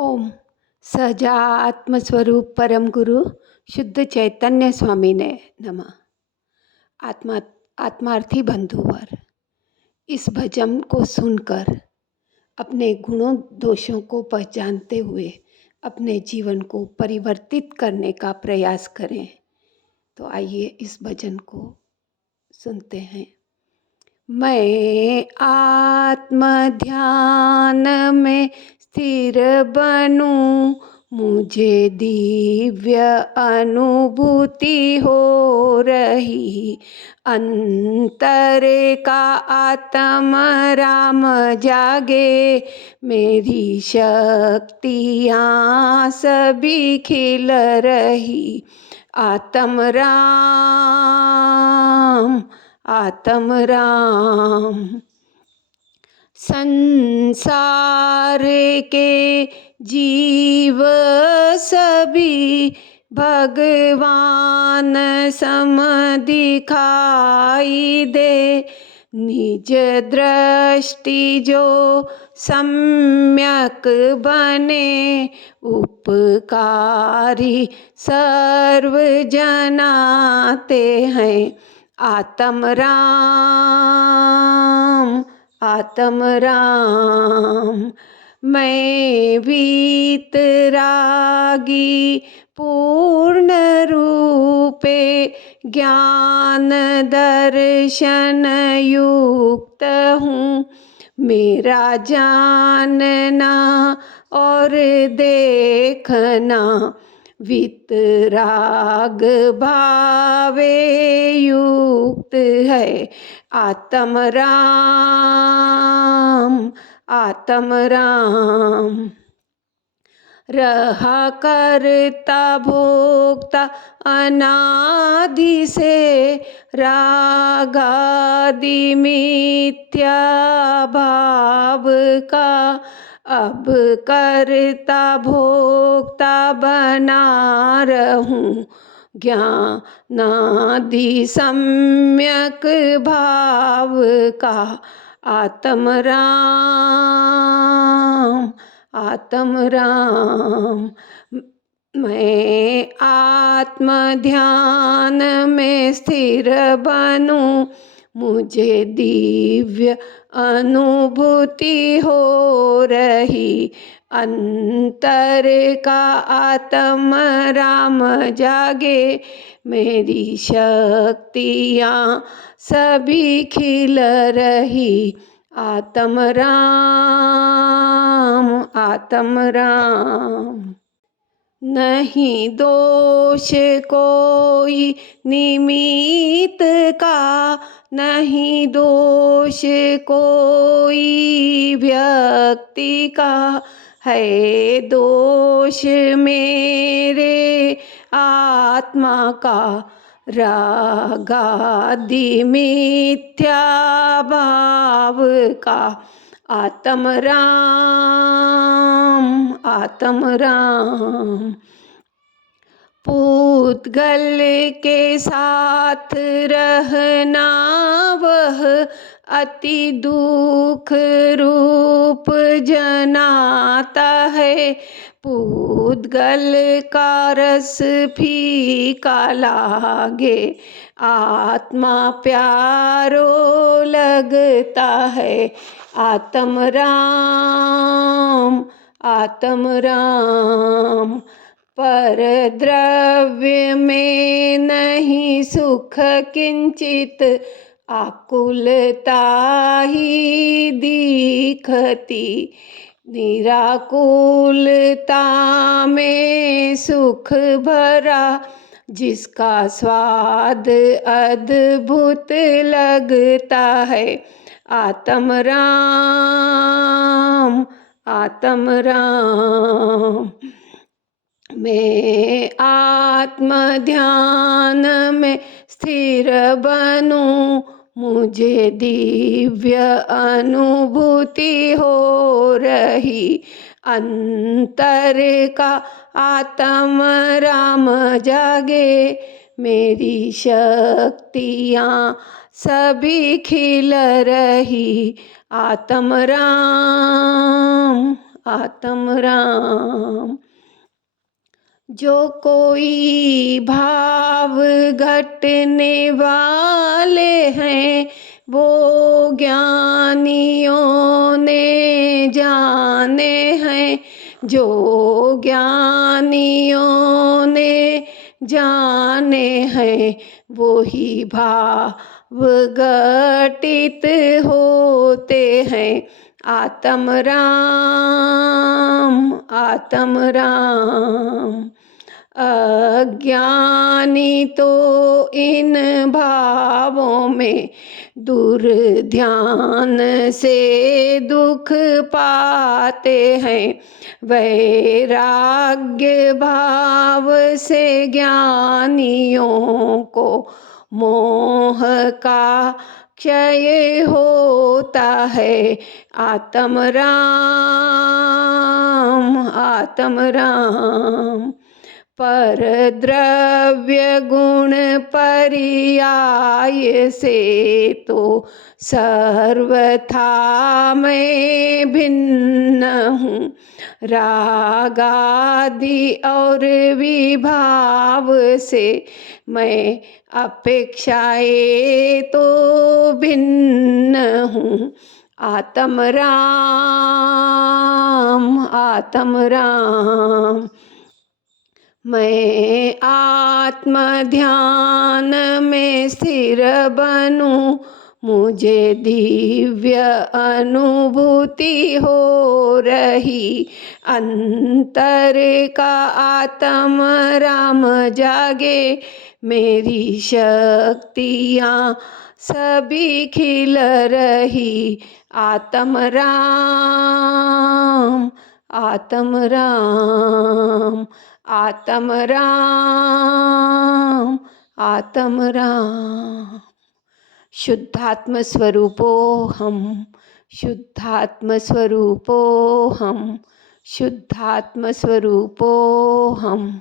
ओम सहजात्म स्वरूप परम गुरु शुद्ध चैतन्य स्वामी ने नमः। आत्मा आत्मार्थी बंधुवर, इस भजन को सुनकर अपने गुणों दोषों को पहचानते हुए अपने जीवन को परिवर्तित करने का प्रयास करें। तो आइए इस भजन को सुनते हैं। मैं आत्म ध्यान में स्थिर बनूं, मुझे दिव्य अनुभूति हो रही। अंतर का आत्म राम जागे, मेरी शक्तियाँ सभी खिल रही। आत्म राम आत्म राम। संसार के जीव सभी भगवान सम दिखाई दे। निज दृष्टि जो सम्यक बने, उपकारी सर्व जनाते हैं। आत्म राम आत्म राम। मैं वीतरागी पूर्ण रूपे ज्ञान दर्शन युक्त हूँ। मेरा जानना और देखना वितराग भावे युक्त है। आत्म राम आत्म राम। रहा करता भोक्ता अनादि से, रागादि मिथ्या भाव का। अब करता भोक्ता बना रहूं, ज्ञानादि सम्यक भाव का। आत्म राम आत्म राम। मैं आत्म ध्यान में स्थिर बनूं, मुझे दिव्य अनुभूति हो रही। अंतर का आत्म राम जागे, मेरी शक्तियाँ सभी खिल रही। आत्म राम आत्म राम। नहीं दोष कोई निमित्त का, नहीं दोष कोई व्यक्ति का। है दोष मेरे आत्मा का, रागादि मिथ्या भाव का। आत्म राम आत्म राम। पूतगल के साथ रहना वह अति दुख रूप जनाता है। पूतगल का रस फीका लागे, आत्मा प्यारो लगता है। आत्म राम आत्म राम। पर द्रव्य में नहीं सुख किंचित, आकुलता ही दिखती। निराकुलता में सुख भरा, जिसका स्वाद अद्भुत लगता है। आत्म राम आत्म राम। मैं आत्म ध्यान में स्थिर बनूं, मुझे दिव्य अनुभूति हो रही। अंतर का आत्म राम जागे, मेरी शक्तियाँ सभी खिल रही। आत्म राम आत्म राम। जो कोई भाव घटने वाले हैं वो ज्ञानियों ने जाने हैं। जो ज्ञानियों ने जाने हैं वो ही भाव घटित होते हैं। आत्म राम, आत्म राम। अज्ञानी तो इन भावों में दुर्ध्यान से दुख पाते हैं। वैराग्य भाव से ज्ञानियों को मोह का क्षय होता है। आत्म राम, आत्म राम। पर द्रव्य गुण पर्याय से तो सर्वथा मैं भिन्न हूँ। राग आदि और विभाव से मैं अपेक्षाएं तो भिन्न हूँ। आत्म राम, आत्म राम। मैं आत्म ध्यान में स्थिर बनूं, मुझे दिव्य अनुभूति हो रही। अंतर का आत्म राम जागे, मेरी शक्तियाँ सभी खिल रही। आत्म राम, आत्म राम। आत्म राम, आत्म राम। शुद्धात्म स्वरूपो हम, शुद्धात्म स्वरूपो हम, शुद्धात्म स्वरूपो हम।